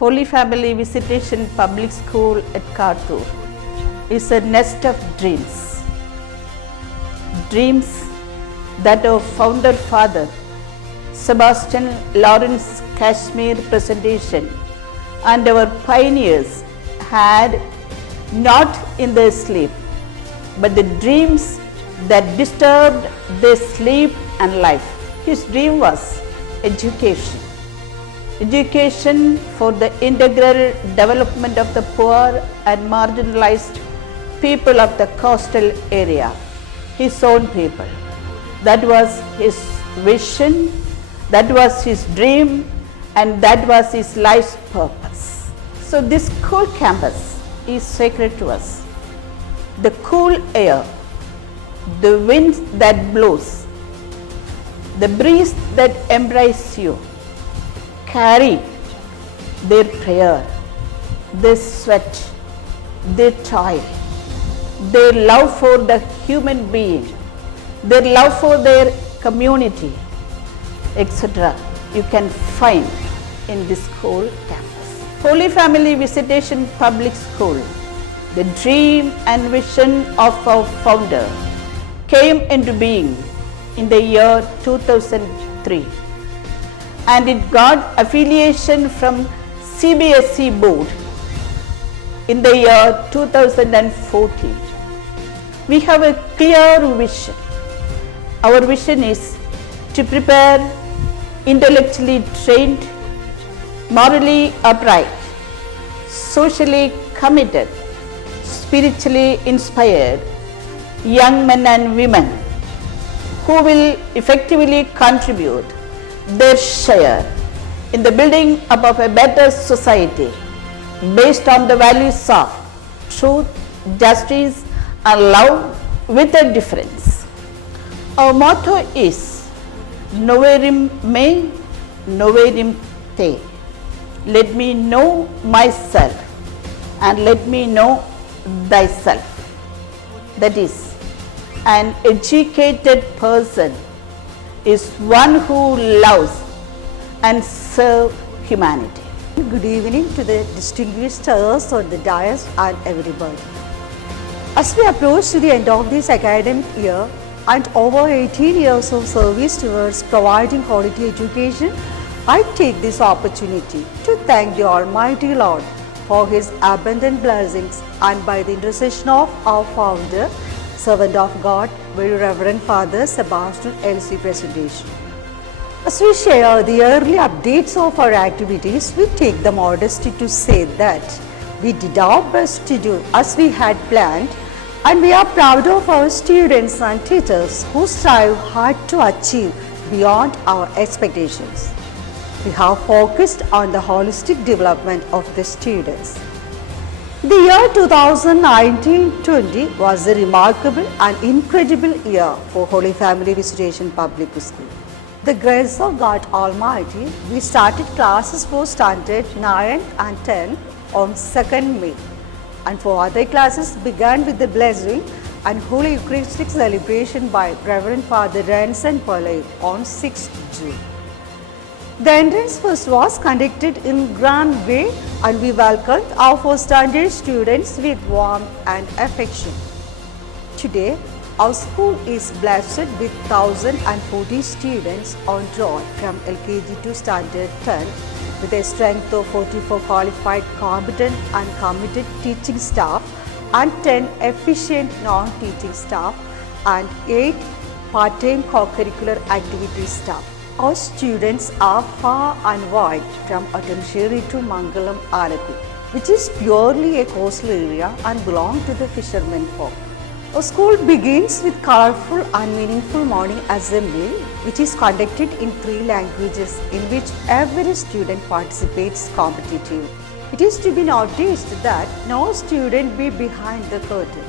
Holy Family Visitation Public School at Kartur is a nest of dreams. Dreams that our founder father, Sebastian Lawrence Kashmir presentation and our pioneers had not in their sleep, but the dreams that disturbed their sleep and life. His dream was education. Education for the integral development of the poor and marginalized people of the coastal area, his own people. That was his vision, that was his dream, and that was his life's purpose. So this school campus is sacred to us. The cool air, the wind that blows, the breeze that embraces you, carry their prayer, their sweat, their toil, their love for the human being, their love for their community, etc. you can find in this school campus. Holy Family Visitation Public School, the dream and vision of our founder, came into being in the year 2003. And it got affiliation from CBSE board in the year 2014. We have a clear vision. Our vision is to prepare intellectually trained, morally upright, socially committed, spiritually inspired young men and women who will effectively contribute their share in the building up of a better society based on the values of truth, justice, and love with a difference. Our motto is Noverim me, Noverim te. Let me know myself and let me know thyself. That is, an educated person is one who loves and serves humanity. Good evening to the distinguished sirs on the dais and everybody. As we approach to the end of this academic year and over 18 years of service towards providing quality education, I take this opportunity to thank the Almighty Lord for His abundant blessings and by the intercession of our founder, servant of God, Very Reverend Father Sebastian L.C. presentation. As we share the early updates of our activities, we take the modesty to say that we did our best to do as we had planned, and we are proud of our students and teachers who strive hard to achieve beyond our expectations. We have focused on the holistic development of the students. The year 2019-20 was a remarkable and incredible year for Holy Family Visitation Public School. The grace of God Almighty, we started classes for Standard 9 and 10 on 2nd May, and for other classes began with the blessing and Holy Eucharistic celebration by Reverend Father Ranson Pillai on 6th June. The entrance first was conducted in grand way, and we welcomed our first standard students with warmth and affection. Today, our school is blessed with 1,040 students on roll from LKG to standard 10 with a strength of 44 qualified, competent and committed teaching staff and 10 efficient non-teaching staff and 8 part-time co-curricular activity staff. Our students are far and wide from Atamsheri to Mangalam, Arapi, which is purely a coastal area and belongs to the fishermen folk. Our school begins with colorful and meaningful morning assembly, which is conducted in 3 languages in which every student participates competitively. It is to be noticed that no student be behind the curtain.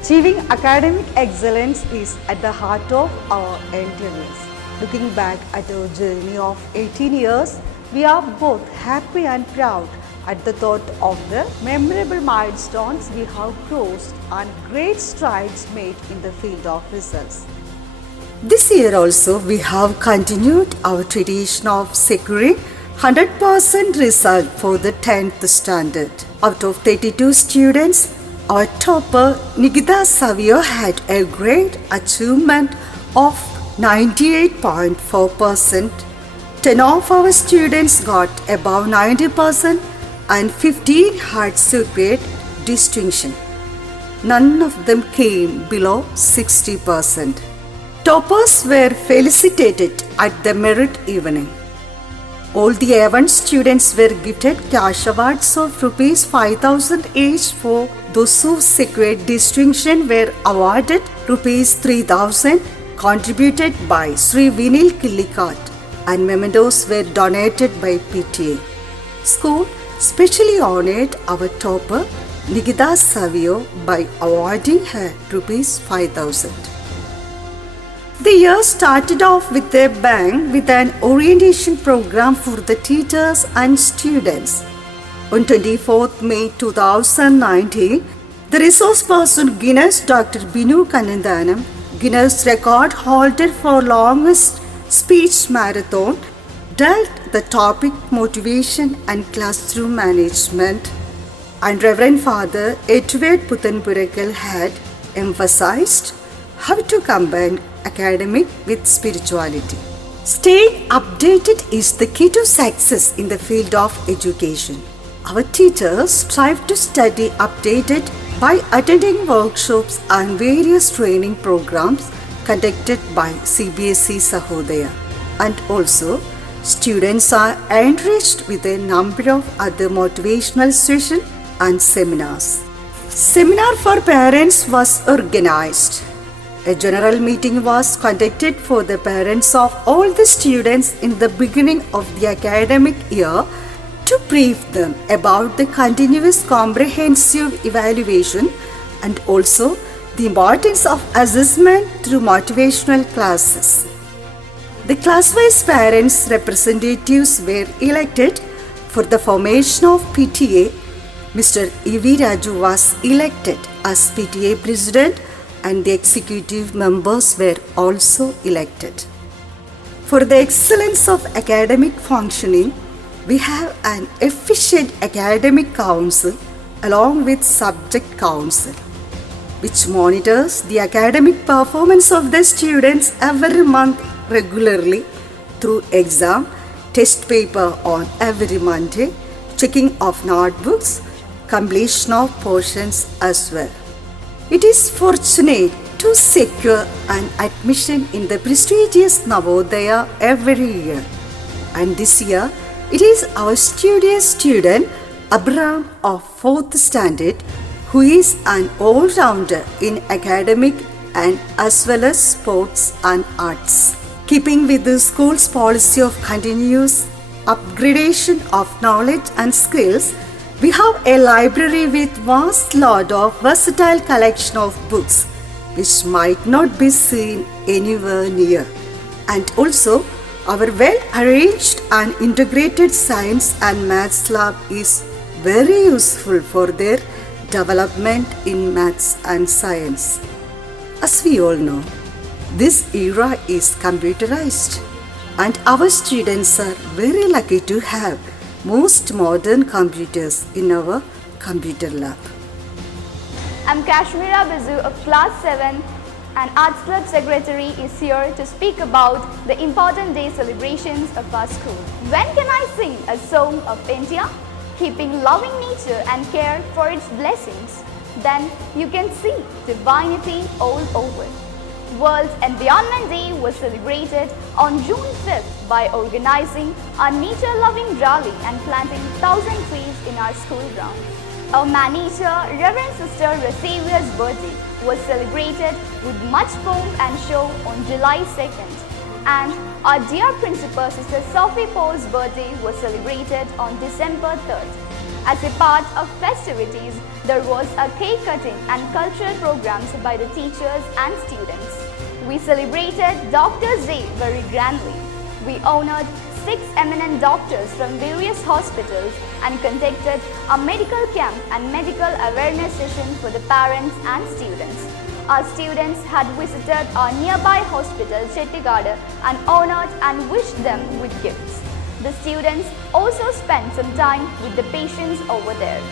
Achieving academic excellence is at the heart of our endeavors. Looking back at our journey of 18 years, we are both happy and proud at the thought of the memorable milestones we have crossed and great strides made in the field of results. This year also we have continued our tradition of securing 100% result for the 10th standard. Out of 32 students, our topper Nikita Savio had a great achievement of 98.4%. 10 of our students got above 90% and 15 had separate distinction. None of them came below 60%. Toppers were felicitated at the merit evening. All the A1 students were gifted cash awards of Rs 5,000 each. For those who secured distinction were awarded Rs 3,000 contributed by Sri Vinil Killikat, and mementos were donated by PTA. School specially honored our topper Nikita Savio by awarding her Rs 5,000. The year started off with a bang with an orientation program for the teachers and students. On 24th May 2019, the resource person Guinness Dr. Binu Kanandanam, Guinness record holder for longest speech marathon, dealt the topic motivation and classroom management, and Reverend Father Edward Puthanpurakal had emphasized how to combine academic with spirituality. Staying updated is the key to success in the field of education. Our teachers strive to stay updated by attending workshops and various training programs conducted by CBSE Sahodaya. And also, students are enriched with a number of other motivational sessions and seminars. Seminar for parents was organized. A general meeting was conducted for the parents of all the students in the beginning of the academic year to brief them about the continuous comprehensive evaluation and also the importance of assessment through motivational classes. The class-wise parents representatives were elected. For the formation of PTA, Mr. E.V. Raju was elected as PTA President and the executive members were also elected. For the excellence of academic functioning, we have an efficient academic council along with subject council, which monitors the academic performance of the students every month regularly through exam, test paper on every Monday, checking of notebooks, completion of portions as well. It is fortunate to secure an admission in the prestigious Navodaya every year. And this year, it is our studious student Abraham of 4th standard who is an all-rounder in academic and as well as sports and arts. Keeping with the school's policy of continuous upgradation of knowledge and skills, we have a library with vast lot of versatile collection of books which might not be seen anywhere near. And also, our well-arranged and integrated science and maths lab is very useful for their development in maths and science. As we all know, this era is computerized and our students are very lucky to have most modern computers in our computer lab. I'm Kashmira Bizu of Class 7 and Arts Club Secretary is here to speak about the important day celebrations of our school. When can I sing a song of India? Keeping loving nature and care for its blessings, then you can see divinity all over. World Environment Day was celebrated on June 5th by organizing a nature-loving rally and planting 1,000 trees in our school ground. Our manager, Reverend Sister Rasavia's birthday was celebrated with much pomp and show on July 2nd. And our dear Principal Sister Sophie Paul's birthday was celebrated on December 3rd. As a part of festivities, there was a cake cutting and cultural programs by the teachers and students. We celebrated Doctors' Day very grandly. We honored 6 eminent doctors from various hospitals and conducted a medical camp and medical awareness session for the parents and students. Our students had visited our nearby hospital, Chettigada, and honored and wished them with gifts. The students also spent some time with the patients over there.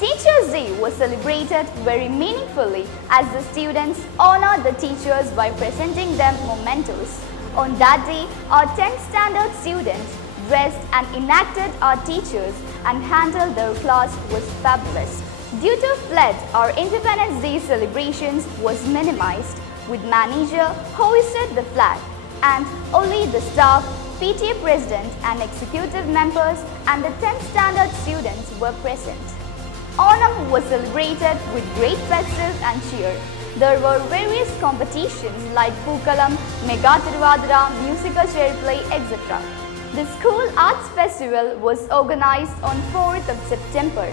Teachers' Day was celebrated very meaningfully as the students honored the teachers by presenting them mementos. On that day, our 10th standard students dressed and enacted our teachers and handled their class was fabulous. Due to flood, our Independence Day celebrations was minimized with manager hoisted the flag and only the staff, PTA president and executive members and the 10th standard students were present. Onam was celebrated with great festive and cheer. There were various competitions like Pookalam, Mega Tiruvadira, musical chair play, etc. The school arts festival was organized on 4th of September.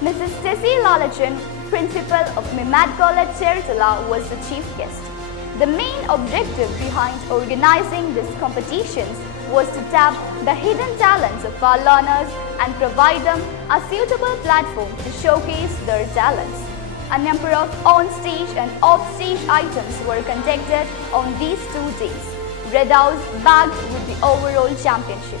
Mrs. Tessie Lalachan, principal of Mimad College, Cheritala, was the chief guest. The main objective behind organizing these competitions was to tap the hidden talents of our learners and provide them a suitable platform to showcase their talents. A number of on-stage and off-stage items were conducted on these 2 days. Red House bagged with the overall championship.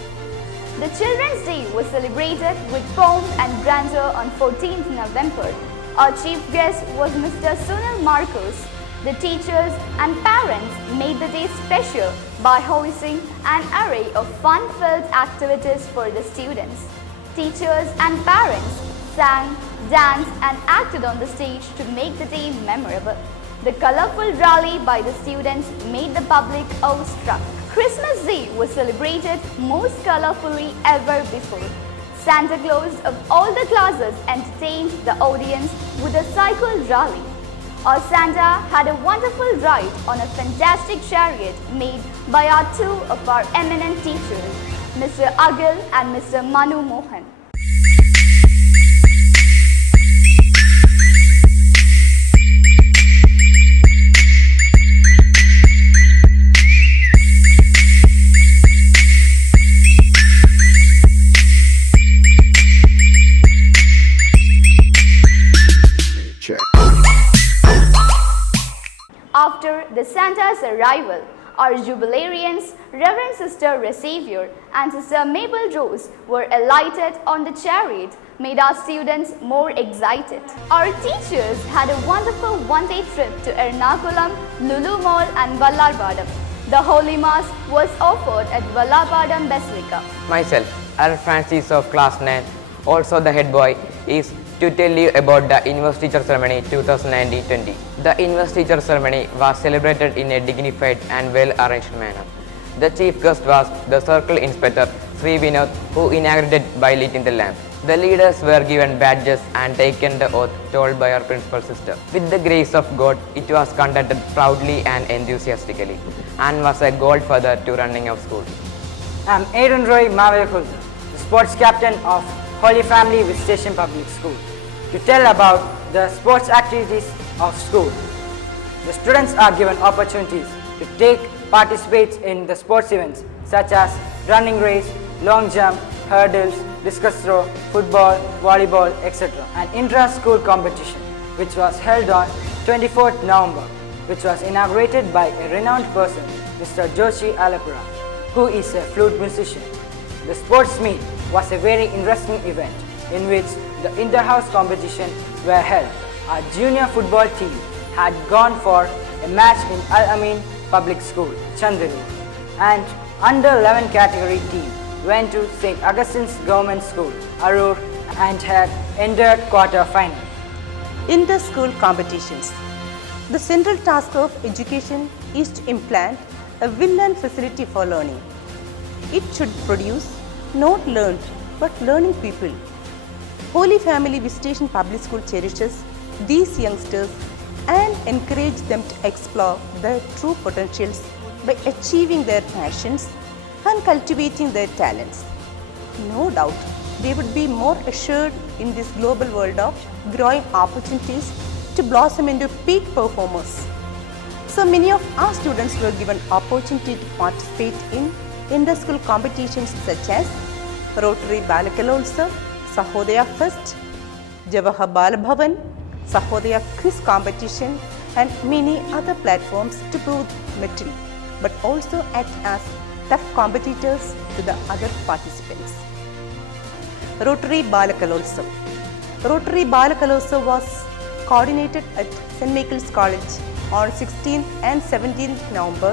The Children's Day was celebrated with pomp and grandeur on 14th November. Our chief guest was Mr. Sunil Marcos. The teachers and parents made the day special by hosting an array of fun-filled activities for the students. Teachers and parents sang, danced and acted on the stage to make the day memorable. The colorful rally by the students made the public awestruck. Christmas Day was celebrated most colorfully ever before. Santa Claus of all the classes entertained the audience with a cycle rally. Our Santa had a wonderful ride on a fantastic chariot made by our 2 of our eminent teachers, Mr. Agil and Mr. Manu Mohan. After the Santa's arrival, our jubilarians, Reverend Sister Receiver and Sister Mabel Rose were alighted on the chariot, made our students more excited. Our teachers had a wonderful one-day trip to Ernakulam, Lulu Mall and Vallarpadam. The Holy Mass was offered at Vallarpadam Basilica. Myself, Al Francis of class 9, also the head boy, is to tell you about the Investiture Ceremony 2019-20. The Investiture Ceremony was celebrated in a dignified and well-arranged manner. The chief guest was the Circle Inspector Sri Vinod, who inaugurated by lighting the lamp. The leaders were given badges and taken the oath told by our principal sister. With the grace of God, it was conducted proudly and enthusiastically and was a godfather to running of school. I am Aaron Roy Mavekul, the sports captain of Holy Family Visitation Public School, to tell about the sports activities of school. The students are given opportunities to participate in the sports events such as running race, long jump, hurdles, discus throw, football, volleyball, etc. An intra-school competition which was held on 24th November, which was inaugurated by a renowned person, Mr. Joshi Alapura, who is a flute musician. The sports meet was a very interesting event in which the inter-house competition were held. Our junior football team had gone for a match in Al Amin Public School, Chandiru, and under 11 category team went to St. Augustine's Government School, Arur, and had entered quarter-final. Inter-school competitions. The central task of education is to implant a will and facility for learning. It should produce not learned but learning people. Holy Family Visitation Public School cherishes these youngsters and encourage them to explore their true potentials by achieving their passions and cultivating their talents. No doubt, they would be more assured in this global world of growing opportunities to blossom into peak performers. So many of our students were given opportunity to participate in inter-school competitions such as Rotary Balakalolsa, Sahodaya Fest, Jawahar Bala Bhavan, Sahodaya Quiz Competition and many other platforms to prove mettle, but also act as tough competitors to the other participants. Rotary Balakalotsav. Rotary Balakalotsav was coordinated at St. Michael's College on 16th and 17th November.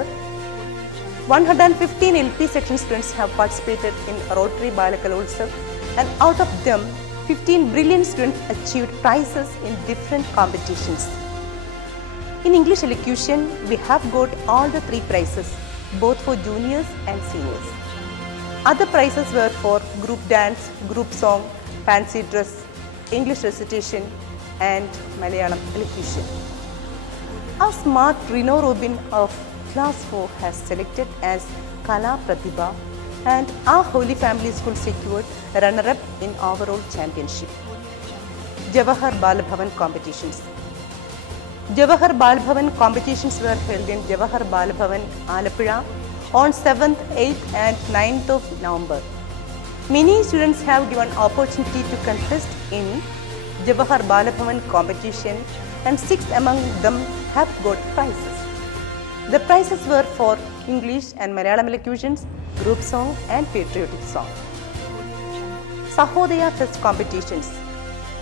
115 LP section students have participated in Rotary Balakalotsav, and out of them, 15 brilliant students achieved prizes in different competitions. In English elocution, we have got all the 3 prizes, both for juniors and seniors. Other prizes were for group dance, group song, fancy dress, English recitation, and Malayalam elocution. Our smart Rino Robin of Class 4 has selected as Kala Pratibha, and our Holy Family School secured runner-up in overall championship. Jawahar Bal Bhavan competitions. Jawahar Bal Bhavan competitions were held in Jawahar Bal Bhavan, Alappuzha on 7th, 8th and 9th of November. Many students have given opportunity to contest in Jawahar Bal Bhavan competition, and 6 among them have got prizes. The prizes were for English and Malayalam elocutions, group song and patriotic song. Sahodaya Fest competitions.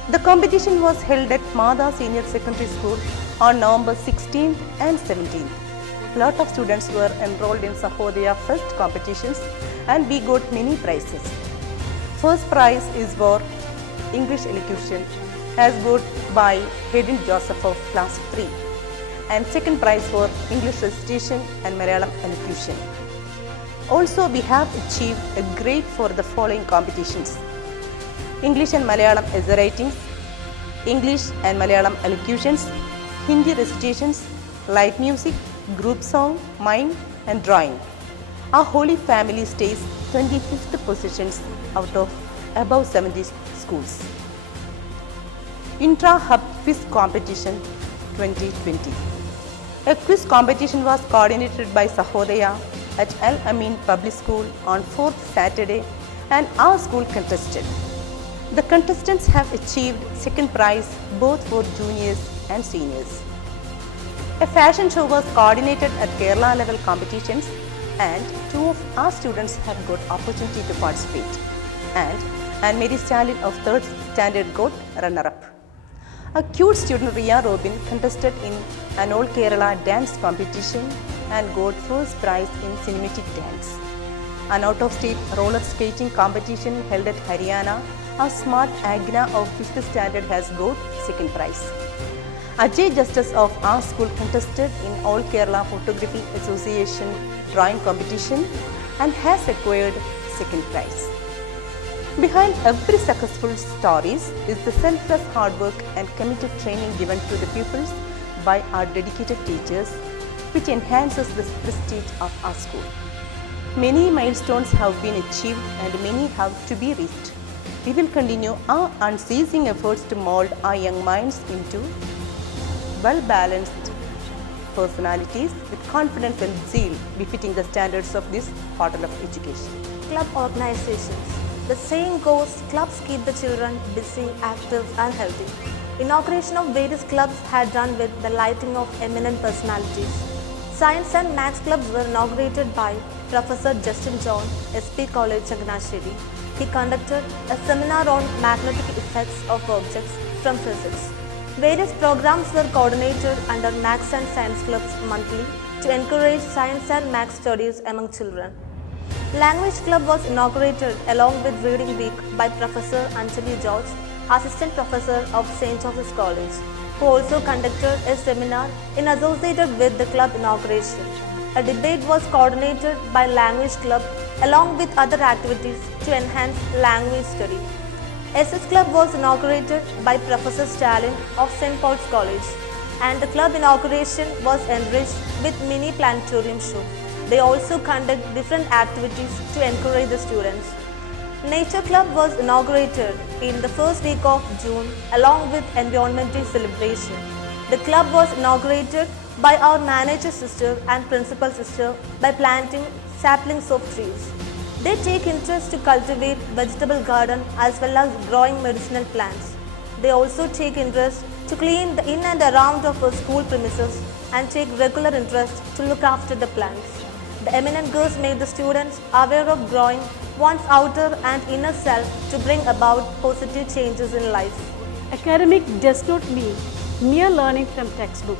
The competition was held at Mada Senior Secondary School on November 16th and 17th. A lot of students were enrolled in Sahodaya Fest competitions, and we got many prizes. First prize is for English elocution, as got by Hayden Joseph of Class 3. And second prize for English recitation and Malayalam elocution. Also, we have achieved a grade for the following competitions: English and Malayalam essay writings, English and Malayalam elocutions, Hindi recitations, light music, group song, mime and drawing. Our Holy Family stays 25th positions out of above 70 schools. Intra-Hub Quiz Competition 2020. A quiz competition was coordinated by Sahodaya at Al Amin Public School on 4th Saturday, and our school contested. The contestants have achieved second prize both for juniors and seniors. A fashion show was coordinated at Kerala level competitions, and 2 of our students have got opportunity to participate. And Anne Mary Stalin of 3rd standard got runner-up. A cute student, Ria Robin, contested in an All Kerala dance competition and got first prize in cinematic dance. An out-of-state roller skating competition held at Haryana, a smart Agna of 5th standard has got second prize. Ajay Justice of our school contested in All Kerala Photography Association drawing competition and has acquired second prize. Behind every successful stories is the selfless hard work and committed training given to the pupils by our dedicated teachers, which enhances the prestige of our school. Many milestones have been achieved and many have to be reached. We will continue our unceasing efforts to mold our young minds into well-balanced personalities with confidence and zeal befitting the standards of this portal of education. Club organizations. The saying goes, clubs keep the children busy, active and healthy. Inauguration of various clubs had done with the lighting of eminent personalities. Science and Maths clubs were inaugurated by Professor Justin John, SP College, Changanasheri. He conducted a seminar on magnetic effects of objects from physics. Various programs were coordinated under Maths and Science clubs monthly to encourage science and maths studies among children. Language Club was inaugurated along with Reading Week by Professor Anjali George, Assistant Professor of St. Joseph's College, who also conducted a seminar in associated with the club inauguration. A debate was coordinated by Language Club along with other activities to enhance language study. SS Club was inaugurated by Professor Stalin of St. Paul's College, and the club inauguration was enriched with mini planetarium show. They also conduct different activities to encourage the students. Nature Club was inaugurated in the first week of June along with environmental celebration. The club was inaugurated by our manager sister and principal sister by planting saplings of trees. They take interest to cultivate vegetable garden as well as growing medicinal plants. They also take interest to clean the in and around of our school premises and take regular interest to look after the plants. The eminent girls made the students aware of growing one's outer and inner self to bring about positive changes in life. Academic does not mean mere learning from textbook.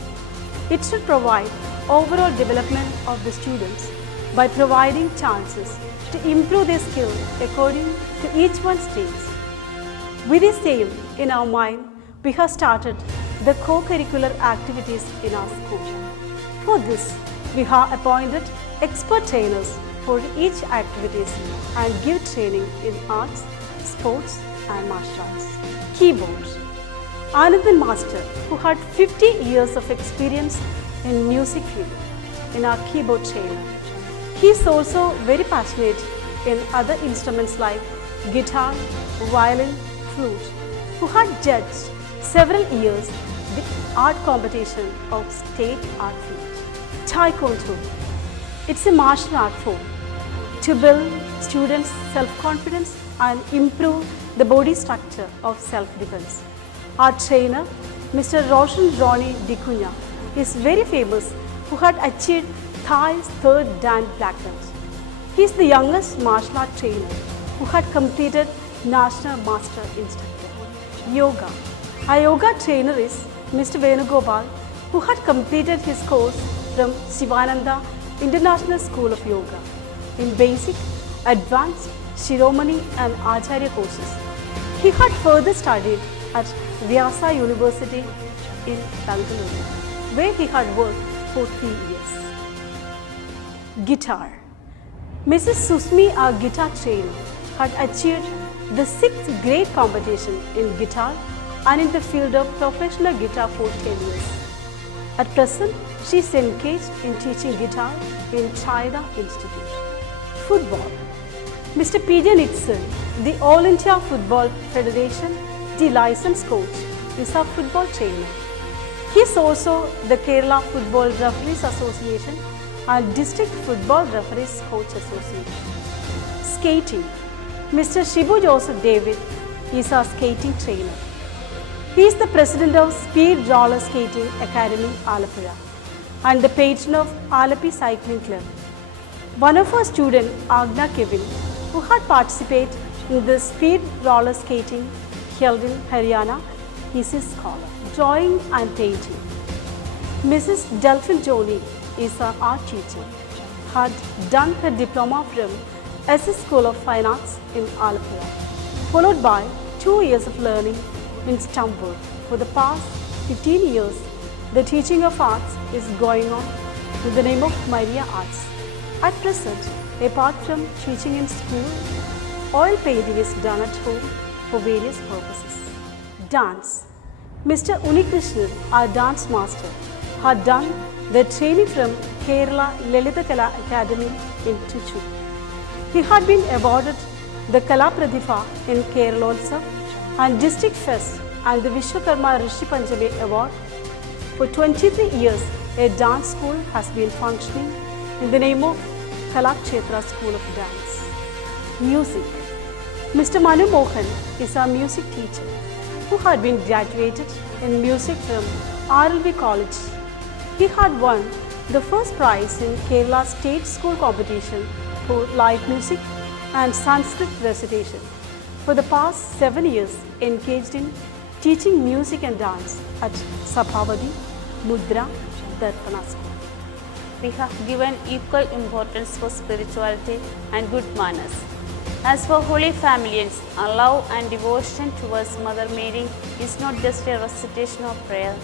It should provide overall development of the students by providing chances to improve their skill according to each one's stage. With this aim in our mind, we have started the co-curricular activities in our school. For this, we have appointed expert trainers for each activities and give training in arts, sports and martial arts. Keyboards. Anandan Master, who had 50 years of experience in music field, in our keyboard trainer. He is also very passionate in other instruments like guitar, violin, flute, who had judged several years the art competition of state art field. Taekwondo. It's a martial art form to build students' self-confidence and improve the body structure of self-defense. Our trainer, Mr. Roshan Ronnie Dikunya, is very famous who had achieved Thai's third Dan black belt. He is the youngest martial art trainer who had completed National Master Instructor. Yoga. Our yoga trainer is Mr. Venugopal, who had completed his course from Sivananda International School of Yoga in basic, advanced, Shiromani and Acharya courses. He had further studied at Vyasa University in Bangalore, where he had worked for 3 years. Guitar. Mrs. Susmi, our guitar trainer, had achieved the 6th grade competition in guitar and in the field of professional guitar for 10 years. At present, she is engaged in teaching guitar in China Institute. Football. Mr. P.J. Nixon, the All India Football Federation, the licensed coach, is our football trainer. He is also the Kerala Football Referees Association and District Football Referees Coach Association. Skating. Mr. Shibu Joseph David is our skating trainer. He is the president of Speed Roller Skating Academy, Alappuzha, and the patron of Alapi Cycling Club. One of our students, Agna Kevin, who had participated in the speed roller skating held in Haryana, is his scholar. Drawing and painting. Mrs. Delphin Joni is our art teacher, had done her diploma from SS School of Fine Arts in Alappuzha, followed by 2 years of learning in Stamford. For the past 15 years, the teaching of arts is going on in the name of Maria Arts. At present, apart from teaching in school, oil painting is done at home for various purposes. Dance. Mr. Unikrishnan, our dance master, had done the training from Kerala Lalita Kala Academy in Trichy. He had been awarded the Kala Pradipha in Keralotsav and District Fest and the Vishwakarma Rishi Panchami Award. For 23 years, a dance school has been functioning in the name of Kalakshetra School of Dance. Music. Mr. Manu Mohan is our music teacher who had been graduated in music from RLB College. He had won the first prize in Kerala State School Competition for light music and Sanskrit recitation. For the past 7 years, engaged in teaching music and dance at Sabhavati, Mudra, Darpana School. We have given equal importance for spirituality and good manners. As for Holy Familians, our love and devotion towards Mother Mary is not just a recitation of prayer,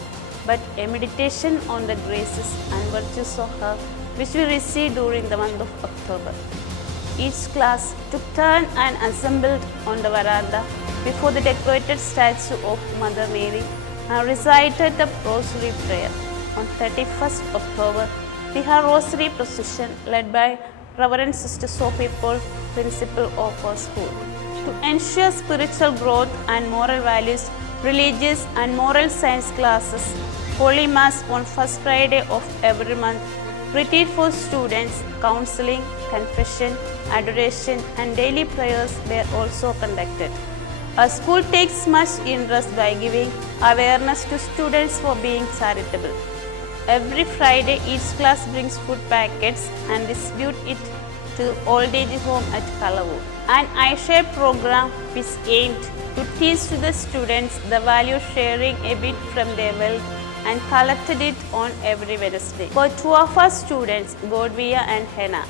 but a meditation on the graces and virtues of her which we received during the month of October. Each class took turn and assembled on the veranda before the decorated statue of Mother Mary and recited the Rosary prayer. On 31st October, we had Rosary procession led by Reverend Sister Sophie Paul, principal of our school. To ensure spiritual growth and moral values, religious and moral science classes, Holy Mass on first Friday of every month, retreat for students, counseling, confession, adoration and daily prayers were also conducted. Our school takes much interest by giving awareness to students for being charitable. Every Friday, each class brings food packets and distribute it to old age home at Kalavu. An iShare program is aimed to teach to the students the value of sharing a bit from their wealth and collected it on every Wednesday. For two of our students, Godvia and Henna.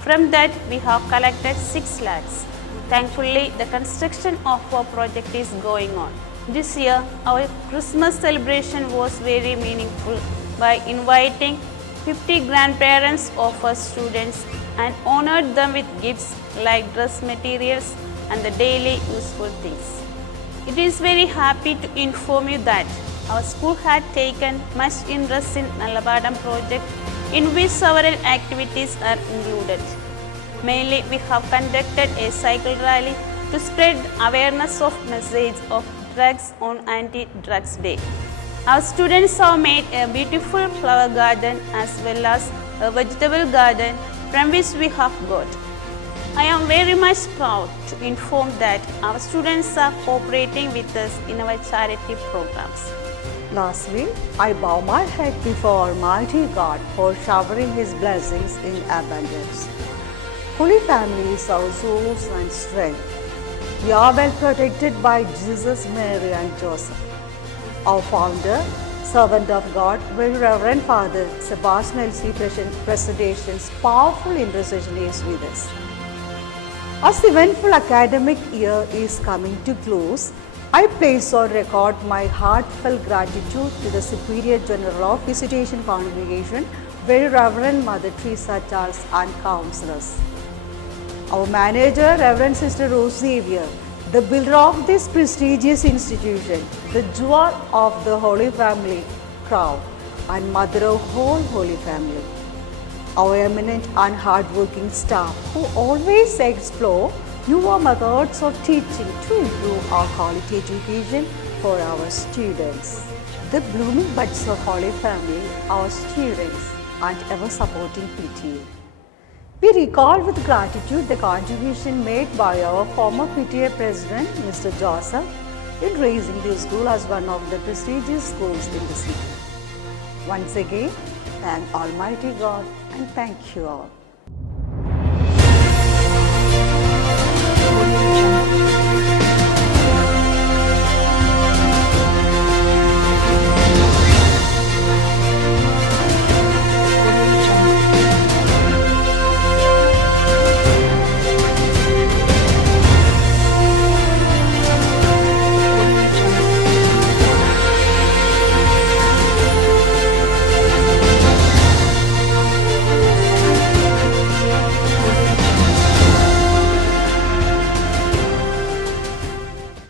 From that, we have collected 6 lakhs. Thankfully, the construction of our project is going on. This year, our Christmas celebration was very meaningful by inviting 50 grandparents of our students and honored them with gifts like dress materials and the daily useful things. It is very happy to inform you that our school had taken much interest in Nallabadam project, in which several activities are included. Mainly, we have conducted a cycle rally to spread awareness of message of drugs on Anti-Drugs Day. Our students have made a beautiful flower garden as well as a vegetable garden from which we have got. I am very much proud to inform that our students are cooperating with us in our charity programs. Lastly, I bow my head before Almighty God for showering His blessings in abundance. Holy Family is our source and strength. We are well protected by Jesus, Mary and Joseph. Our founder, servant of God, Very Reverend Father Sebastian L.C. Presidency's powerful intercession is with us. As the eventful academic year is coming to close, I place on record my heartfelt gratitude to the Superior General of Visitation Congregation, Very Reverend Mother Teresa Charles and Councillors. Our manager, Reverend Sister Rose Xavier, the builder of this prestigious institution, the jewel of the Holy Family crowd, and mother of whole Holy Family. Our eminent and hardworking staff who always explore newer methods of teaching to improve our quality education for our students. The blooming buds of Holy Family, our students, and ever supporting PTA. We recall with gratitude the contribution made by our former PTA President, Mr. Joseph, in raising this school as one of the prestigious schools in the city. Once again, thank Almighty God and thank you all.